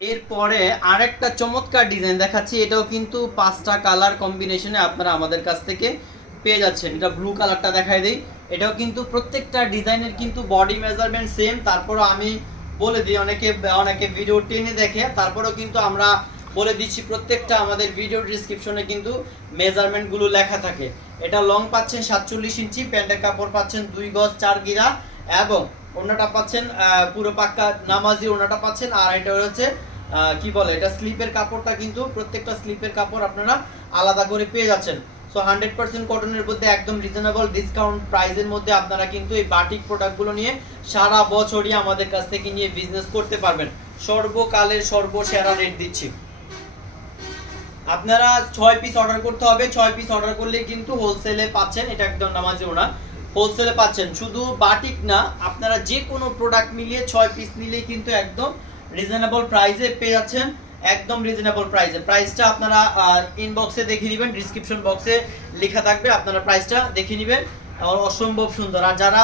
এরপরে আরেকটা চমৎকার ডিজাইন দেখাচ্ছি। এটাও কিন্তু 5টা কালার কম্বিনেশনে আপনারা আমাদের কাছ থেকে পেয়ে যাচ্ছেন। এটা ব্লু কালারটা দেখাই দিই। এটাও কিন্তু প্রত্যেকটা ডিজাইনের কিন্তু বডি মেজারমেন্ট সেম। তারপরও আমি বলে দিই, অনেকে অনেকে ভিডিও টেনে দেখে, তারপরেও কিন্তু আমরা বলে দিচ্ছি প্রত্যেকটা আমাদের ভিডিও ডিসক্রিপশনে কিন্তু মেজারমেন্টগুলো লেখা থাকে। এটা লং পাচ্ছেন 47 ইঞ্চি, প্যান্টের কাপড় পাচ্ছেন 2 গজ 4 গিরা, এবং ওনাটা পাচ্ছেন পুরো পাক্কা নামাজি ওনাটা পাচ্ছেন। আর এটা হচ্ছে কি বলে, এটা স্লিপের কাপড়টা কিন্তু প্রত্যেকটা স্লিপের কাপড় আপনারা আলাদা করে পেয়ে যাচ্ছেন। সো 100% কটনের মধ্যে একদম রিজনেবল ডিসকাউন্ট প্রাইসের মধ্যে আপনারা কিন্তু এই বাটিক প্রোডাক্টগুলো নিয়ে সারা বছরই আমাদের কাছ থেকে নিয়ে বিজনেস করতে পারবেন। সর্বকালের সর্বসেরা রেট দিচ্ছি। আপনারা 6 পিস অর্ডার করতে হবে। 6 পিস অর্ডার করলে কিন্তু হোলসেলে পাচ্ছেন। এটা একদম নামাজি ওনা, হোলসেলে পাচ্ছেন। শুধু বাটিক না, আপনারা যে কোনো প্রোডাক্ট মিলিয়ে 6 পিস নিলেই কিন্তু একদম রিজনেবল প্রাইসে পেয়ে যাচ্ছেন। একদম রিজনেবল প্রাইসে। প্রাইসটা আপনারা ইনবক্সে দেখে নেবেন, ডিসক্রিপশন বক্সে লেখা থাকবে, আপনারা প্রাইসটা দেখে নেবেন। অসম্ভব সুন্দর। আর যারা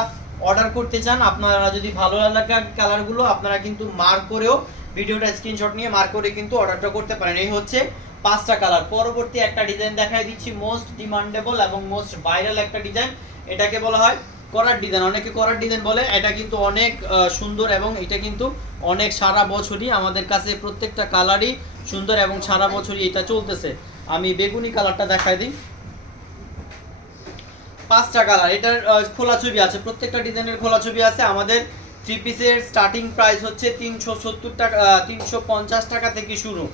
অর্ডার করতে চান, আপনারা যদি ভালো লাগা কালারগুলো আপনারা কিন্তু মার্ক করেও ভিডিওটা স্ক্রিনশট নিয়ে মার্ক করে কিন্তু অর্ডারটা করতে পারেন। এই হচ্ছে 5টা কালার। পরবর্তী একটা ডিজাইন দেখাই দিচ্ছি, মোস্ট ডিমান্ডেবল এবং মোস্ট ভাইরাল একটা ডিজাইন। এটাকে বলা হয় করার ডিজাইন, অনেকে করার ডিজাইন বলে। এটা কিন্তু অনেক সুন্দর এবং এটা কিন্তু অনেক সারা বছরই আমাদের কাছে প্রত্যেকটা কালারই সুন্দর এবং সারা বছরই এটা চলতেছে। আমি বেগুনি কালারটা দেখাই দিই। 5টা কালার, এটার খোলা ছবি আছে, প্রত্যেকটা ডিজাইনের খোলা ছবি আছে। আমাদের 3 পিসের স্টার্টিং প্রাইস হচ্ছে 370 টাকা, 350 টাকা থেকে শুরু।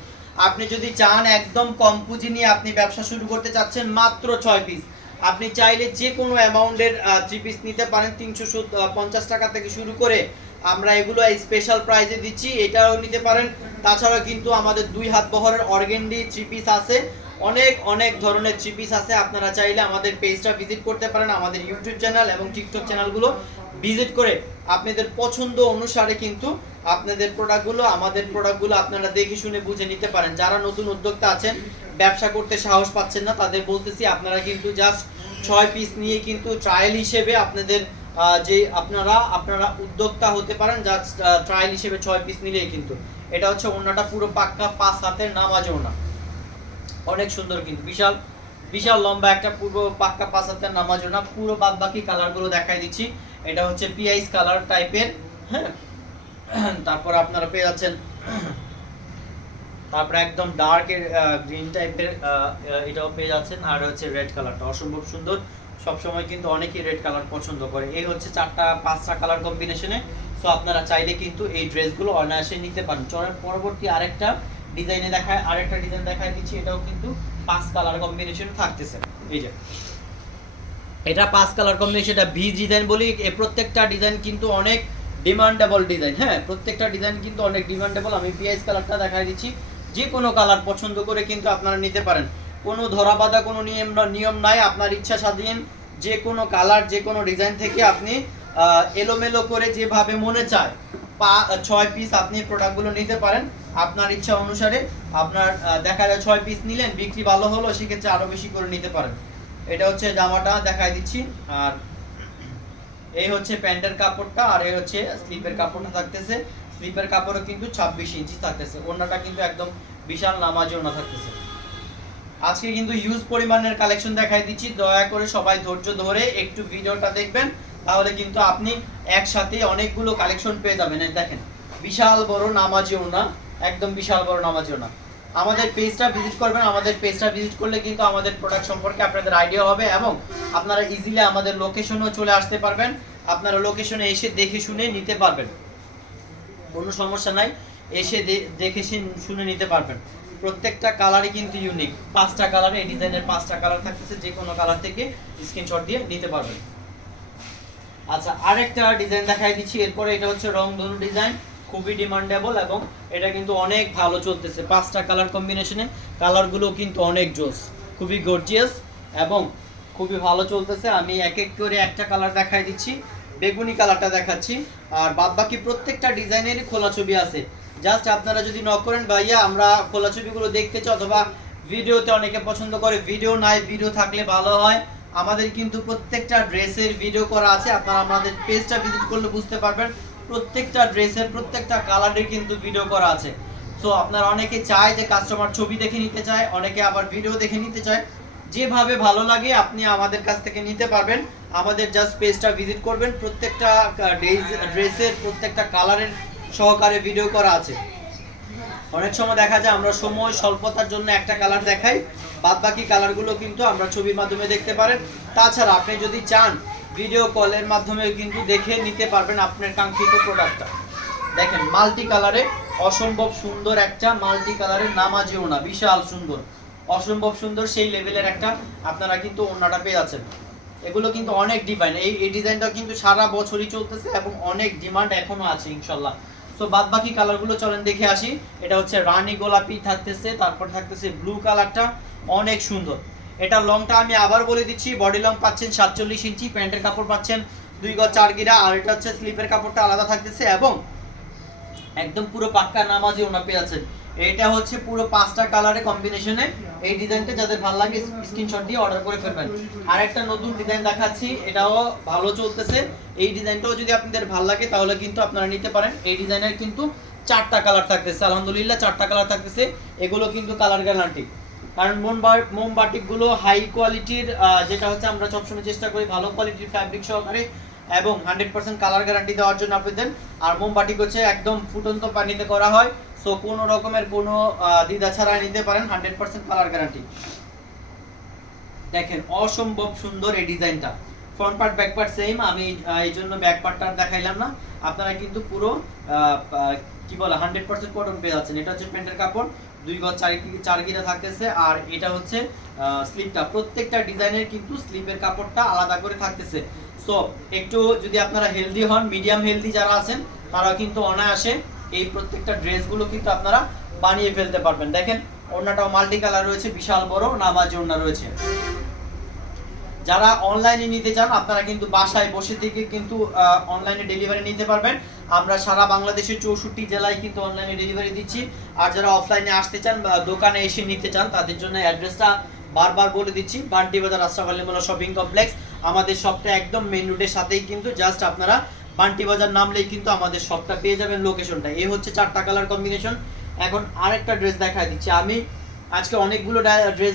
আপনি যদি চান একদম কম পুঁজি নিয়ে আপনি ব্যবসা শুরু করতে চাচ্ছেন, মাত্র 6 পিস, আপনি চাইলে যে কোনো অ্যামাউন্টের 3 পিস নিতে পারেন। 350 টাকা থেকে শুরু করে আমরা এগুলো স্পেশাল প্রাইসে দিচ্ছি, এটাও নিতে পারেন। তাছাড়া কিন্তু আমাদের 2 হাত বহরের অর্গেন্ডি 3 পিস আছে, অনেক অনেক ধরনের 3 পিস আছে। আপনারা চাইলে আমাদের পেজটা ভিজিট করতে পারেন, আমাদের ইউটিউব চ্যানেল এবং টিকটক চ্যানেলগুলো ভিজিট করে আপনাদের পছন্দ অনুসারে কিন্তু আপনাদের প্রোডাক্টগুলো, আমাদের প্রোডাক্টগুলো আপনারা দেখে শুনে বুঝে নিতে পারেন। যারা নতুন উদ্যোক্তা আছেন, ব্যবসা করতে সাহস পাচ্ছেন না, তাদের বলতেছি আপনারা কিন্তু জাস্ট 6 পিস নিয়ে কিন্তু ট্রায়াল হিসেবে আপনাদের যে আপনারা উদ্যোক্তা হতে পারেন। জাস্ট ট্রায়াল হিসেবে 6 পিস নিলেই কিন্তু। এটা হচ্ছে ওড়নাটা পুরো পাক্কা 5 হাতের নামাজ ওড়না, অনেক সুন্দর কিন্তু বিশাল বিশাল লম্বা একটা পুরো পাক্কা 5 হাতের নামাজ ওড়না। পুরো বাদ বাকি কালারগুলো দেখাই দিচ্ছি। এটা হচ্ছে পিআইস কালার টাইপের, হ্যাঁ। তারপর আপনারা পেয়ে যাচ্ছেন, তারপর একদম ডার্ক গ্রিন টাইপের এটাও পেয়ে যাচ্ছেন। আর হচ্ছে রেড কালারটা অসম্ভব সুন্দর, সবসময় কিন্তু অনেকেই রেড কালার পছন্দ করে। এই হচ্ছে 5টা কালার কম্বিনেশনে। সো আপনারা চাইলে কিন্তু এই ড্রেসগুলো অনায়াসে নিতে পারেন। চলেন পরবর্তী আরেকটা ডিজাইন দেখায় দিচ্ছি। এটাও কিন্তু 5 কালার কম্বিনেশন থাকতেছে। এই যে এটা 5 কালার কম্বিনেশন, এটা ভি ডিজাইন বলি। এই প্রত্যেকটা ডিজাইন কিন্তু অনেক ডিমান্ডেবল ডিজাইন, হ্যাঁ, প্রত্যেকটা ডিজাইন কিন্তু অনেক ডিমান্ডেবল। আমি পিআইস কালারটা দেখাই দিচ্ছি। যে কোনো কালার পছন্দ করে কিন্তু আপনারা নিতে পারেন, কোনো ধরা বাঁধা কোনো নিয়ম নাই। আপনার ইচ্ছা স্বাধীন যে কোনো কালার, যে কোনো ডিজাইন থেকে আপনি এলোমেলো করে যেভাবে মনে চায় 6 পিস আপনি প্রোডাক্টগুলো নিতে পারেন আপনার ইচ্ছা অনুসারে। আপনার দেখা যায় 6 পিস নিলেন, বিক্রি ভালো হলো, সেক্ষেত্রে আরও বেশি করে নিতে পারেন। এটা হচ্ছে জামাটা দেখাই দিচ্ছি। আর এই হচ্ছে প্যান্টের কাপড়টা, আর এই হচ্ছে স্লিপের কাপড়টা থাকতেছে। স্লিপের কাপড়ও কিন্তু 26 ইঞ্চি থাকতেছে। ওড়নাটা কিন্তু একদম বিশাল নামাজি ওড়না থাকতেছে। আজকে কিন্তু হিউজ পরিমাণের কালেকশন দেখাই দিচ্ছি, দয়া করে সবাই ধৈর্য ধরে একটু ভিডিওটা দেখবেন, তাহলে কিন্তু আপনি একসাথে অনেকগুলো কালেকশন পেয়ে যাবেন। দেখেন বিশাল বড় নামাজি ওড়না, একদম বিশাল বড় নামাজি ওড়না। আমাদের পেজটা ভিজিট করবেন, আমাদের পেজটা ভিজিট করলে কিন্তু আমাদের প্রোডাক্ট সম্পর্কে আপনাদের আইডিয়া হবে এবং আপনারা ইজিলি আমাদের লোকেশনেও চলে আসতে পারবেন। আপনারা লোকেশনে এসে দেখে শুনে নিতে পারবেন, কোনো সমস্যা নাই, এসে দেখে শুনে নিতে পারবেন। প্রত্যেকটা কালারই কিন্তু ইউনিক। 5টা কালারে এই ডিজাইনের 5টা কালার থাকতেছে, যে কোনো কালার থেকে স্ক্রিনশট দিয়ে নিতে পারবেন। আচ্ছা, আরেকটা ডিজাইন দেখাই দিচ্ছি। এরপরে এটা হচ্ছে রংধনু ডিজাইন, খুবই ডিমান্ডেবল এবং এটা কিন্তু অনেক ভালো চলতেছে। 5টা কালার কম্বিনেশনে, কালারগুলো কিন্তু অনেক জোস, খুবই গর্জিয়াস এবং খুবই ভালো চলতেছে। আমি এক এক করে একটা কালার দেখাই দিচ্ছি, বেগুনি কালারটা দেখাচ্ছি। আর বাদ বাকি প্রত্যেকটা ডিজাইনেরই খোলা ছবি আছে। জাস্ট আপনারা যদি নক করেন, ভাইয়া আমরা খোলা ছবিগুলো দেখতে চাই, অথবা ভিডিওতে অনেকে পছন্দ করে ভিডিও নাই, ভিডিও থাকলে ভালো হয়। আমাদের কিন্তু প্রত্যেকটা ড্রেসের ভিডিও করা আছে, আপনারা আমাদের পেজটা ভিজিট করলে বুঝতে পারবেন। প্রত্যেকটা ড্রেসের প্রত্যেকটা কালারের কিন্তু ভিডিও করা আছে। সো আপনারা অনেকে চায় যে কাস্টমার ছবি দেখে নিতে চায়, অনেকে আবার ভিডিও দেখে নিতে চায়, যেভাবে ভালো লাগে আপনি আমাদের কাছ থেকে নিতে পারবেন। আমাদের জাস্ট পেজটা ভিজিট করবেন, প্রত্যেকটা ড্রেসের প্রত্যেকটা কালারের সহকারে ভিডিও করা আছে। অনেক সময় দেখা যায় আমরা সময় স্বল্পতার জন্য একটা কালার দেখাই, বাদ বাকি কালারগুলো কিন্তু আমরা ছবির মাধ্যমে দেখতে পারেন। তাছাড়া আপনি যদি চান ভিডিও কলের মাধ্যমে কিন্তু দেখে নিতে পারবেন আপনার কাঙ্ক্ষিত প্রোডাক্টটা। দেখেন মাল্টি কালারে অসম্ভব সুন্দর একটা মাল্টি কালারের নামাজি ওড়না, বিশাল সুন্দর, অসম্ভব সুন্দর সেই লেভেলের একটা আপনারা কিন্তু ওড়নাটা পেয়ে যাচ্ছেন। এগুলো কিন্তু অনেক ডিমান্ড, এই ডিজাইনটা কিন্তু সারা বছরই চলতেছে এবং অনেক ডিমান্ড এখনো আছে ইনশাল্লাহ। সো বাদ বাকি কালারগুলো চলেন দেখে আসি। এটা হচ্ছে রানী গোলাপি থাকতেছে, তারপর থাকতেছে ব্লু কালারটা, অনেক সুন্দর। এটা লংটা আমি আবার বলে দিচ্ছি, বডি লং পাচ্ছেন 47 ইঞ্চি, প্যান্টের কাপড় পাচ্ছেন 2 গজ 4 গিরা, আর এটা হচ্ছে স্লিপের কাপড়টা আলাদা থাকতেছে এবং একদম পুরো পাক্কা নামাজি ওনা পেয়ে আছেন। এটা হচ্ছে পুরো 5টা কালারে কম্বিনেশনে। এই ডিজাইনটা যাদের ভালো লাগে স্ক্রিনশট দিয়ে অর্ডার করে ফেলবেন। আর একটা নতুন ডিজাইন দেখাচ্ছি, এটাও ভালো চলতেছে। এই ডিজাইনটাও যদি আপনাদের ভালো লাগে তাহলে কিন্তু আপনারা নিতে পারেন। এই ডিজাইনের কিন্তু 4টা কালার থাকতেছে, আলহামদুলিল্লাহ 4টা কালার থাকতেছে। এগুলো কিন্তু কালার গ্যারান্টি, কারণ মোম বাটিকগুলো হাই কোয়ালিটির, যেটা হচ্ছে আমরা সবসময় চেষ্টা করি ভালো কোয়ালিটির ফ্যাব্রিক সহকারে এবং 100% কালার গ্যারান্টি দেওয়ার জন্য আপনাদের। আর মোম বাটিক হচ্ছে একদম ফুটন্ত পানিতে করা হয়, সো কোনো রকমের কোনো দ্বিধা ছাড়া নিতে পারেন, 100% কালার গ্যারান্টি। দেখেন অসম্ভব সুন্দর এই ডিজাইনটা, front part back part same, আমি এই জন্য ব্যাক পার্টটা দেখাইলাম না। আপনারা কিন্তু পুরো কি বলে 100% কটন পেয়ে যাচ্ছেন। এটা হচ্ছে প্যান্টের কাপড়, 2 গজ 4 গিরা থাকতেছে, আর এটা হচ্ছে স্লিপটা। প্রত্যেকটা ডিজাইনের কিন্তু স্লিপের কাপড়টা আলাদা করে থাকতেছে। সো একটু যদি আপনারা হেলদি হন, মিডিয়াম হেলদি যারা আছেন তারা কিন্তু অনায়াসে এই প্রত্যেকটা ড্রেসগুলো কিন্তু আপনারা বানিয়ে ফেলতে পারবেন। দেখেন ওড়নাটাও মাল্টি কালার রয়েছে, বিশাল বড় নামাজি ওড়না রয়েছে। যারা অনলাইনে নিতে চান আপনারা কিন্তু বাসায় বসে থেকে কিন্তু অনলাইনে ডেলিভারি নিতে পারবেন। আমরা সারা বাংলাদেশের 64 জেলায় কিন্তু অনলাইনে ডেলিভারি দিচ্ছি। আর যারা অফলাইনে আসতে চান বা দোকানে এসে নিতে চান তাদের জন্য অ্যাড্রেসটা বারবার বলে দিচ্ছি, বান্টি বাজার আশরাফ আলী মোল্লা শপিং কমপ্লেক্স। আমাদের শপটা একদম মেইন রোডের সাথেই, কিন্তু জাস্ট আপনারা বান্টি বাজার নামলেই কিন্তু আমাদের শপটা পেয়ে যাবেন লোকেশনটা। এই হচ্ছে 4টা কালার কম্বিনেশন। এখন আরেকটা ড্রেস দেখায় দিচ্ছি আমি। আজকে অনেকগুলো ড্রেস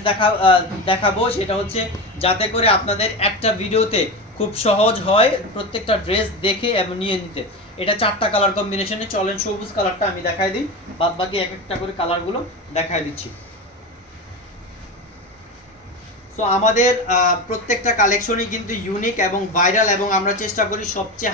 দেখাবো, সেটা হচ্ছে যাতে করে আপনাদের একটা ভিডিওতে খুব সহজ হয় প্রত্যেকটা ড্রেস দেখে এবং নিয়ে নিতে। এটা 4টা কালার কম্বিনেশনে। চলেন সবুজ কালারটা আমি দেখাই দিই, বাদ বাকি এক একটা করে কালারগুলো দেখাই দিচ্ছি। সো আমাদের প্রত্যেকটা কালেকশনই কিন্তু ইউনিক এবং ভাইরাল, এবং আমরা চেষ্টা করি সবচেয়ে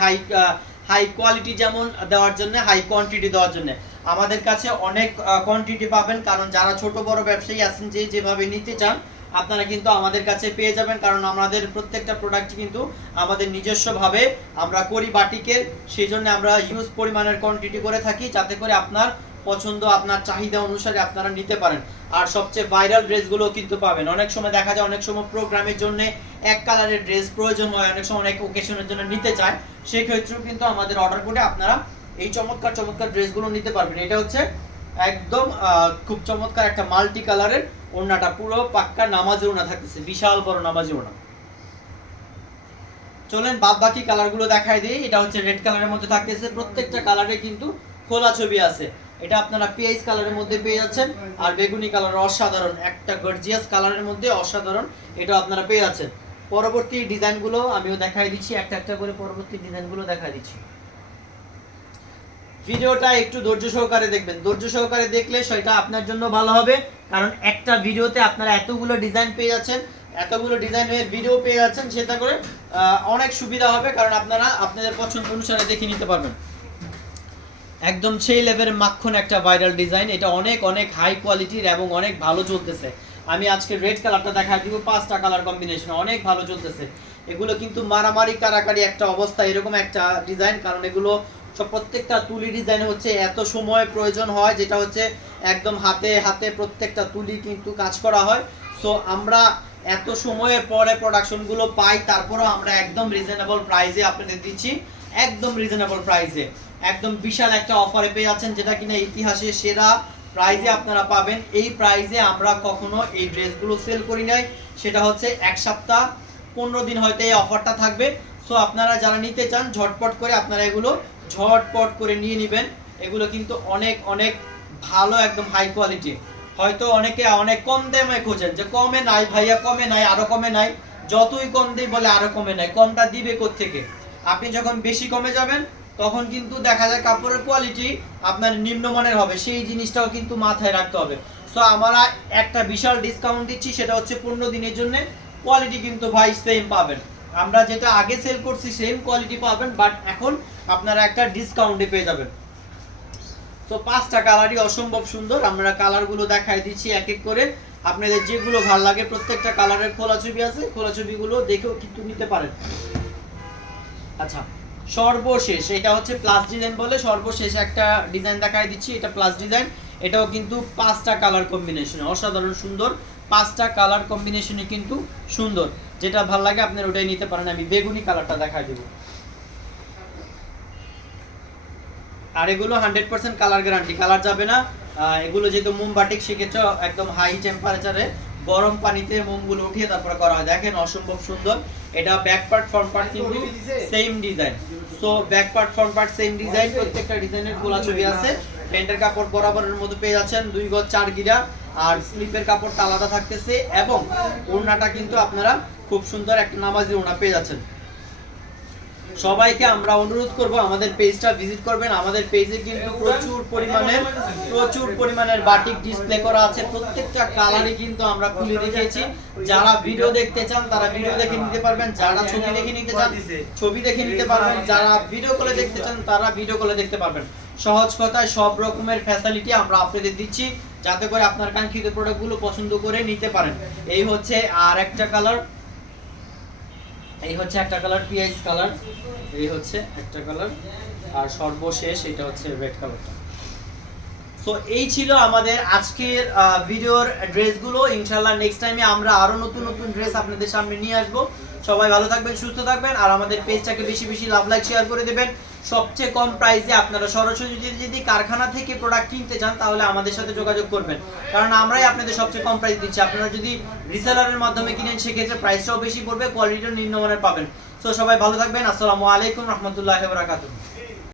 হাই কোয়ালিটি যেমন দেওয়ার জন্য, হাই কোয়ান্টিটি দেওয়ার জন্য। আমাদের কাছে অনেক কোয়ান্টিটি পাবেন, কারণ যারা ছোট বড় ব্যবসায়ী আছেন যে যেভাবে নিতে চান আপনারা কিন্তু আমাদের কাছে পেয়ে যাবেন। কারণ আমাদের প্রত্যেকটা প্রোডাক্ট কিন্তু আমাদের নিজস্বভাবে আমরা করি বাটিকের, সেই জন্য আমরা হিউজ পরিমাণের কোয়ান্টিটি করে থাকি, যাতে করে আপনার পছন্দ আপনার চাহিদা অনুসারে আপনারা নিতে পারেন। আর সবচেয়ে ভাইরাল ড্রেসগুলো কিন্তু পাবেন। অনেক সময় দেখা যায় অনেক সময় প্রোগ্রামের জন্য এক কালারের ড্রেস প্রয়োজন হয়, অনেক সময় অনেক ওকেশনের জন্য নিতে চায়, সেই ক্ষেত্রেও কিন্তু আমাদের অর্ডার করে আপনারা এই চমৎকার চমৎকার ড্রেসগুলো নিতে পারবেন। এটা হচ্ছে একদম খুব চমৎকার একটা মাল্টি কালারের ওড়নাটা, পুরো পাক্কা নামাজি ওড়না থাকতেছে, বিশাল বড় নামাজি ওড়না। চলেন বাদ বাকি কালারগুলো দেখাই দিই। এটা হচ্ছে রেড কালারের মধ্যে থাকতেছে, প্রত্যেকটা কালারে কিন্তু খোলা ছবি আছে। এটা আপনারা পিএইচ কালারের মধ্যে পেয়ে যাচ্ছেন, আর বেগুনি কালার অসাধারণ একটা গর্জিয়াস কালারের মধ্যে অসাধারণ, এটা আপনারা পেয়ে যাচ্ছেন। পরবর্তী ডিজাইনগুলো আমিও দেখাই দিচ্ছি, একটা একটা করে পরবর্তী ডিজাইনগুলো দেখাই দিচ্ছি। ভিডিওটা একটু ধৈর্য সহকারে দেখবেন, ধৈর্য সহকারে দেখলে সেটা আপনার জন্য ভালো হবে, কারণ একটা ভিডিওতে আপনারা এতগুলো ডিজাইন পেয়ে যাচ্ছেন, এতগুলো ডিজাইনের ভিডিও পেয়ে যাচ্ছেন, সেটা করে অনেক সুবিধা হবে, কারণ আপনারা আপনাদের পছন্দ অনুসারে দেখে নিতে পারবেন। একদম সেই লেভেলের মাখন একটা ভাইরাল ডিজাইন, এটা অনেক অনেক হাই কোয়ালিটির এবং অনেক ভালো চলতেছে। আমি আজকে রেড কালারটা দেখাই দিব, 5টা কালার কম্বিনেশন অনেক ভালো চলতেছে। এগুলো কিন্তু মারামারি কারাকারি একটা অবস্থা, এরকম একটা ডিজাইন, কারণ এগুলো সব প্রত্যেকটা তুলি ডিজাইন হচ্ছে এত সময় প্রয়োজন হয়, যেটা হচ্ছে একদম হাতে হাতে প্রত্যেকটা তুলি কিন্তু কাজ করা হয়। সো আমরা এত সময়ের পরে প্রোডাকশনগুলো পাই, তারপরেও আমরা একদম রিজনেবল প্রাইসে আপনাদের দিচ্ছি, একদম রিজনেবল প্রাইসে, একদম বিশাল একটা অফারে পেয়ে যাচ্ছেন, যেটা কিনা ইতিহাসে সেরা প্রাইসে আপনারা পাবেন। এই প্রাইসে আমরা কখনো এই ড্রেসগুলো সেল করি নাই, সেটা হচ্ছে 1 সপ্তাহ 15 দিন হয়তো এই অফারটা থাকবে। সো আপনারা যারা নিতে চান ঝটপট করে আপনারা এগুলো ঝটপট করে নিয়ে নেবেন। এগুলো কিন্তু অনেক অনেক ভালো একদম হাই কোয়ালিটি। হয়তো অনেকে অনেক কম দামে খোঁজেন যে কমে নাই ভাইয়া, কমে নাই, আরো কমে নাই, যতই কম দেই বলে আরো কমে নাই, কমটা দিবে কোত্থেকে? আপনি যখন বেশি কমে যাবেন তখন কিন্তু দেখা যায় কাপড়ের কোয়ালিটি আপনার নিম্নমানের হবে, সেই জিনিসটাও কিন্তু মাথায় রাখতে হবে। সো আমরা একটা বিশাল ডিসকাউন্ট দিচ্ছি, সেটা হচ্ছে 15 দিনের জন্য। কোয়ালিটি কিন্তু ভাই সেম পাবেন, আমরা যেটা আগে সেল করছি সেম কোয়ালিটি পাবেন, বাট এখন আপনারা একটা ডিসকাউন্টে পেয়ে যাবেন। তো 5টা কালারই অসম্ভব সুন্দর, আমরা কালারগুলো দেখাই দিচ্ছি এক এক করে। আপনাদের যেগুলো ভালো লাগে প্রত্যেকটা কালারের খোলা ছবি আছে, খোলা ছবিগুলো দেখেও কিন্তু নিতে পারেন। আচ্ছা, সর্বশেষ এটা হচ্ছে প্লাস ডিজাইন বলে, সর্বশেষ একটা ডিজাইন দেখাই দিচ্ছি, এটা প্লাস ডিজাইন। এটাও কিন্তু 5টা কালার কম্বিনেশনে অসাধারণ সুন্দর, 5টা কালার কম্বিনেশনে কিন্তু সুন্দর। যেটা ভালো লাগে আপনারা ওটাই নিতে পারেন। আমি বেগুনি কালারটা দেখাই দেবো। আর এগুলো 100% কালার গ্যারান্টি, কালার যাবে না। এগুলো যেহেতু মোম বাটিক, সেক্ষেত্রে একদম হাই টেম্পারেচারে গরম পানিতে মোমগুলো উঠিয়ে তারপরে করা হয়। দেখেন অসম্ভব সুন্দর। এটা ব্যাক পার্ট ফ্রন্ট পার্ট কিন্তু same design. So back part front part same design, প্রত্যেকটা ডিজাইনের খোলা ছবি আছে। প্যান্টের কাপড় বরাবরের মধ্যে পেয়ে যাচ্ছেন 2 গজ 4 গিরা, আর স্লিপের কাপড়টা আলাদা থাকতেছে, এবং ওড়নাটা কিন্তু আপনারা খুব সুন্দর একটা নামাজি ওড়না পেয়ে যাচ্ছেন। সবাইকে আমরা অনুরোধ করব আমাদের পেজটা ভিজিট করবেন। আমাদের পেজে কিন্তু প্রচুর পরিমাণের বাটিক ডিসপ্লে করা আছে, প্রত্যেকটা কালারই কিন্তু আমরা খুলে দেখিয়েছি। যারা ভিডিও দেখতে চান তারা ভিডিও দেখে নিতে পারবেন, যারা ছবি দেখে নিতে চান ছবি দেখে নিতে পারবেন, যারা ভিডিও কলে দেখতে চান তারা ভিডিও কলে দেখতে পারবেন। সহজ কথায় সব রকমের ফ্যাসিলিটি আমরা আপনাদের দিচ্ছি, যাতে করে আপনার কাঙ্ক্ষিত প্রোডাক্টগুলো পছন্দ করে নিতে পারেন। এই হচ্ছে আর একটা কালার, এই হচ্ছে একটা কালার পিএইচ কালার, এই হচ্ছে একটা কালার, আর সর্বশেষ এটা হচ্ছে রেড কালারটা। সো এই ছিল আমাদের আজকের ভিডিওর ড্রেসগুলো। ইনশাআল্লাহ নেক্সট টাইমে আমরা আরো নতুন নতুন ড্রেস আপনাদের সামনে নিয়ে আসব। সবাই ভালো থাকবেন, সুস্থ থাকবেন, আর আমাদের পেজটাকে বেশি বেশি লাভ লাইক শেয়ার করে দেবেন। সবচেয়ে কম প্রাইসে আপনারা সরাসরি যদি কারখানা থেকে প্রোডাক্ট কিনতে চান তাহলে আমাদের সাথে যোগাযোগ করবেন, কারণ আমরাই আপনাদের সবচেয়ে কম প্রাইস দিচ্ছি। আপনারা যদি রিসেলারের মাধ্যমে কিনেন সেক্ষেত্রে প্রাইসটাও বেশি পড়বে, কোয়ালিটিও নিম্নমানের পাবেন। সো সবাই ভালো থাকবেন। আসসালামু আলাইকুম রহমতুল্লাহি ওয়া বারাকাতুহু।